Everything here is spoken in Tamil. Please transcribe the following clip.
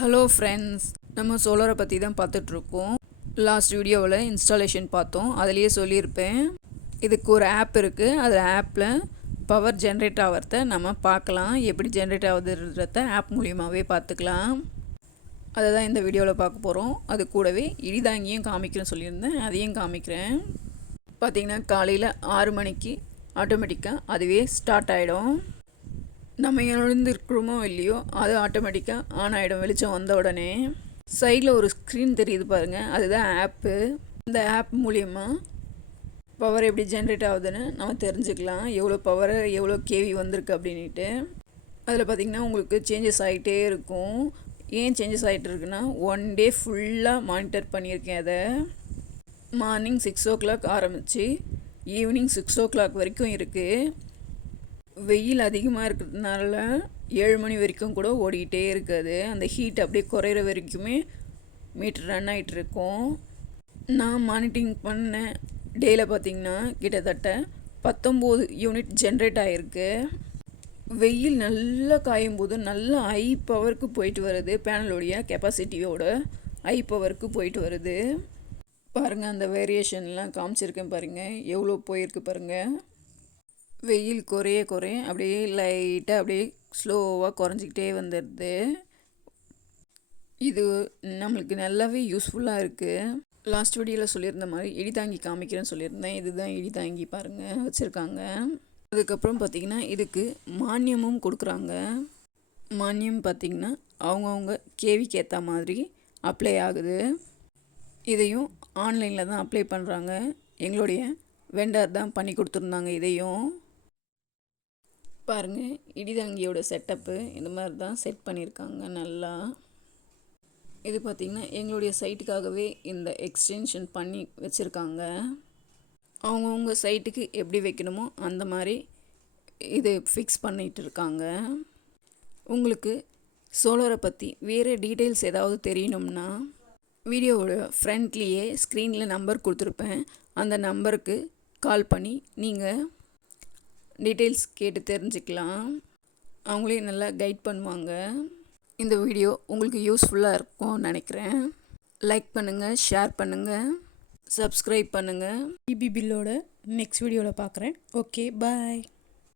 ஹலோ ஃப்ரெண்ட்ஸ் நம்ம சோலாரை பற்றி தான் பார்த்துட்ருக்கோம். லாஸ்ட் வீடியோவில் இன்ஸ்டாலேஷன் பார்த்தோம். அதுலேயே சொல்லியிருப்பேன். இதுக்கு ஒரு ஆப் இருக்குது அது ஆப்பில் பவர் ஜென்ரேட் ஆகிறத நம்ம பார்க்கலாம். எப்படி ஜென்ரேட் ஆகுதுன்றத ஆப் மூலியமாகவே பார்த்துக்கலாம். அதை தான் இந்த வீடியோவில் பார்க்க போகிறோம் அது கூடவே இடிதாங்கியும் காமிக்கிறேன்னு சொல்லியிருந்தேன். அதையும் காமிக்கிறேன். பார்த்திங்கன்னா காலையில் ஆறு மணிக்கு ஆட்டோமேட்டிக்காக அதுவே ஸ்டார்ட் ஆகிடும் நம்ம எழுந்திருக்கிறோமோ இல்லையோ அது ஆட்டோமேட்டிக்காக ஆன் ஆகிடும் வெளிச்சம் வந்த உடனே. சைடில் ஒரு ஸ்க்ரீன் தெரியுது பாருங்கள் அதுதான் ஆப்பு இந்த ஆப் மூலியமாக பவர் எப்படி ஜென்ரேட் ஆகுதுன்னு நம்ம தெரிஞ்சுக்கலாம். எவ்வளோ பவர் எவ்வளோ கேவி வந்திருக்கு அப்படின்ட்டு அதில் பார்த்திங்கன்னா உங்களுக்கு சேஞ்சஸ் ஆகிட்டே இருக்கும். ஏன் சேஞ்சஸ் ஆகிட்டு இருக்குன்னா ஒன் டே ஃபுல்லாக மானிட்டர் பண்ணியிருக்கேன் அதை. மார்னிங் சிக்ஸ் ஓ கிளாக் ஆரம்பித்து ஈவினிங் சிக்ஸ் ஓ கிளாக் வரைக்கும் இருக்குது வெயில் அதிகமாக இருக்கிறதுனால ஏழு மணி வரைக்கும் கூட ஓடிக்கிட்டே இருக்காது. அந்த ஹீட் அப்படியே குறையிற வரைக்குமே மீட்டர் ரன் ஆகிட்டுருக்கோம் நான் மானிட்டிங் பண்ண டேயில் பார்த்திங்கன்னா கிட்டத்தட்ட பத்தொம்போது யூனிட் ஜென்ரேட் ஆகிருக்கு வெயில் நல்லா காயும் போது நல்லா ஹை பவருக்கு போயிட்டு வருது. பேனலோடைய கெப்பாசிட்டியோட ஹை பவருக்கு போயிட்டு வருது. பாருங்கள் அந்த வேரியேஷன்லாம் காமிச்சிருக்கேன் பாருங்கள் எவ்வளோ போயிருக்கு பாருங்கள் வெயில் குறைய குறைய அப்படியே லைட்டாக அப்படியே ஸ்லோவாக குறைஞ்சிக்கிட்டே வந்துடுது. இது நம்மளுக்கு நல்லாவே யூஸ்ஃபுல்லாக இருக்குது லாஸ்ட் வீடியோவில் சொல்லியிருந்த மாதிரி இடி தாங்கி காமிக்கிறேன்னு சொல்லியிருந்தேன். இதுதான் இடி தாங்கி பாருங்கள் வச்சுருக்காங்க. அதுக்கப்புறம் பார்த்திங்கன்னா இதுக்கு மானியமும் கொடுக்குறாங்க. மானியம் பார்த்திங்கன்னா அவங்கவுங்க கேவிக்கு ஏற்ற மாதிரி அப்ளை ஆகுது. இதையும் ஆன்லைனில் தான் அப்ளை பண்ணுறாங்க எங்களுடைய வெண்டர் தான் பண்ணி கொடுத்துருந்தாங்க இதையும். பாருங்கள் இடிதாங்கியோட செட்டப்பு இந்த மாதிரி தான் செட் பண்ணியிருக்காங்க நல்லா. இது பார்த்திங்கன்னா எங்களுடைய சைட்டுக்காகவே இந்த எக்ஸ்டென்ஷன் பண்ணி வச்சுருக்காங்க. அவங்கவுங்க சைட்டுக்கு எப்படி வைக்கணுமோ அந்த மாதிரி இது ஃபிக்ஸ் பண்ணிகிட்டு இருக்காங்க. உங்களுக்கு சோலாரை பற்றி வேறு டீட்டெயில்ஸ் ஏதாவது தெரியணும்னா வீடியோவோட ஃப்ரண்ட்லேயே ஸ்க்ரீனில் நம்பர் கொடுத்துருப்பேன். அந்த நம்பருக்கு கால் பண்ணி நீங்கள் டீட்டெயில்ஸ் கேட்டு தெரிஞ்சுக்கலாம். அவங்களே நல்லா கைட் பண்ணுவாங்க. இந்த வீடியோ உங்களுக்கு யூஸ்ஃபுல்லாக இருக்கும்னு நினைக்கிறேன். லைக் பண்ணுங்கள் ஷேர் பண்ணுங்கள் சப்ஸ்கிரைப் பண்ணுங்கள் பிபி பில்லோட நெக்ஸ்ட் வீடியோவில் பார்க்குறேன் ஓகே பாய்.